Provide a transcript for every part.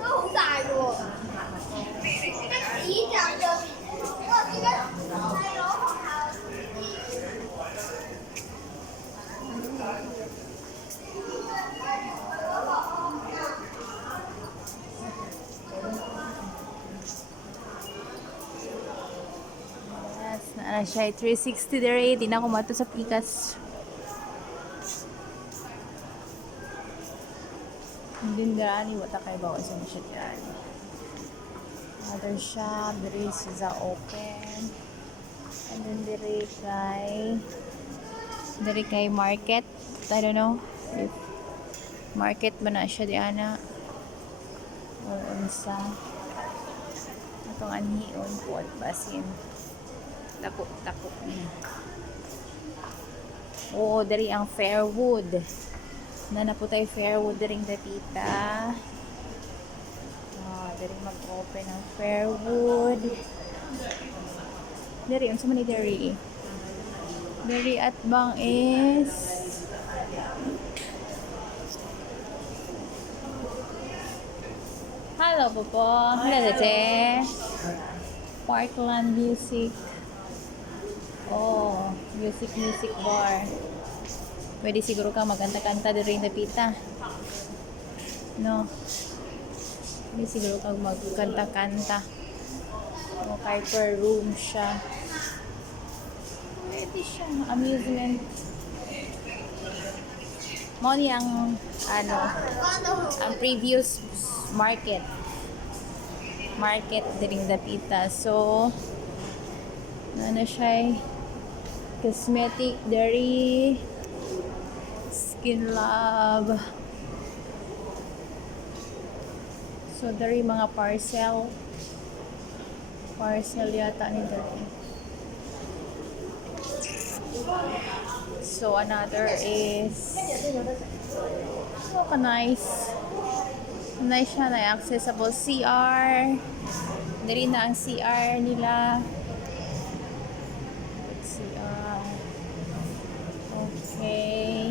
nó cũng dài rồi. Cái chỉ rằng được cái hai lỗ hoặc là Yes, na siya 360 dere, di na ako mato sa pikas. Hindi daan wata kay bawa sa siya diyan. Other shop, there is a open. And then there kay market. I don't know if market ba na siya diana. Or unsa. Atong anhion po at basin. Tako niya. Oo, dari ang Fairwood. Na po tayo Fairwood ring dapita. Dari mag-open ang Fairwood. Dari, ang sama ni Dari. Dari at bang is hello po. Hello dete. Parkland Music. Oh, music bar. Pwede siguro ka magkanta-kanta din rin napita. No. Pwede siguro ka magkanta-kanta. O kay per room siya. Pwede siya. Amusement. Money ang ang previous market. Market din napita. So, ano siya cosmetic, dairy, Skin Love. So, dari mga parcel yata ni dari. So, another is so nice. Nice siya na accessible CR. Dari na ang CR nila. CR. Okay.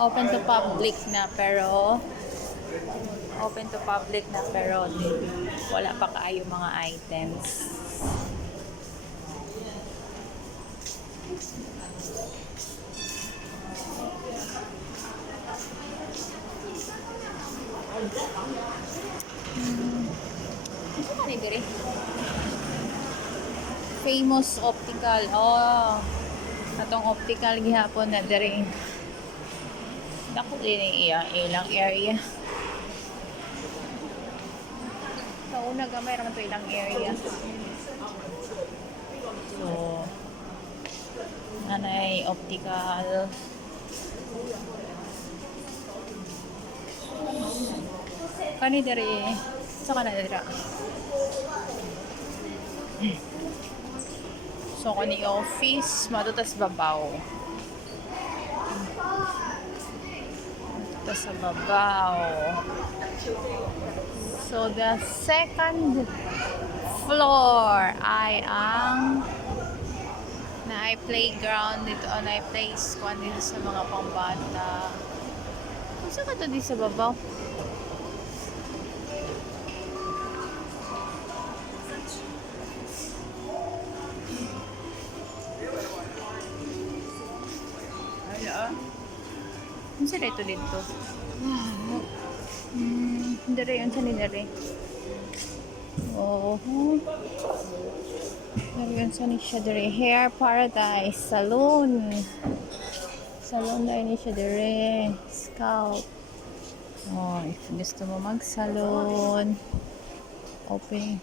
Open to public na pero wala pa kaayo mga items. Ano ni dire? Famous Optical. Oh. Atong optical gihapon na dire. Dako din ilang area. Sa una gamay raman to ilang area. So, nanay optical. Kani dari sa kana dira. So kani office madutas babaw. Sa babaw. So the second floor ay ang na playground dito, na place kuan dito sa mga pambata. Isa ka to di sa babaw. Unsa dito dito? Dere yun sa ni dere. Oh. Dere yun sa ni siya dere. Hair Paradise Salon. Salon na ini siya dere. Scalp. Oh, if gusto mo mag-salon. Open.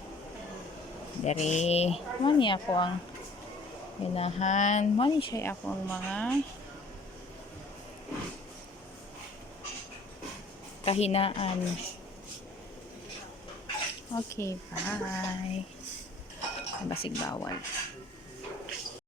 Dere. Mani ako ang ganahan. Mani siya ako ang mga kahinaan. Okay, bye. Basig bawal.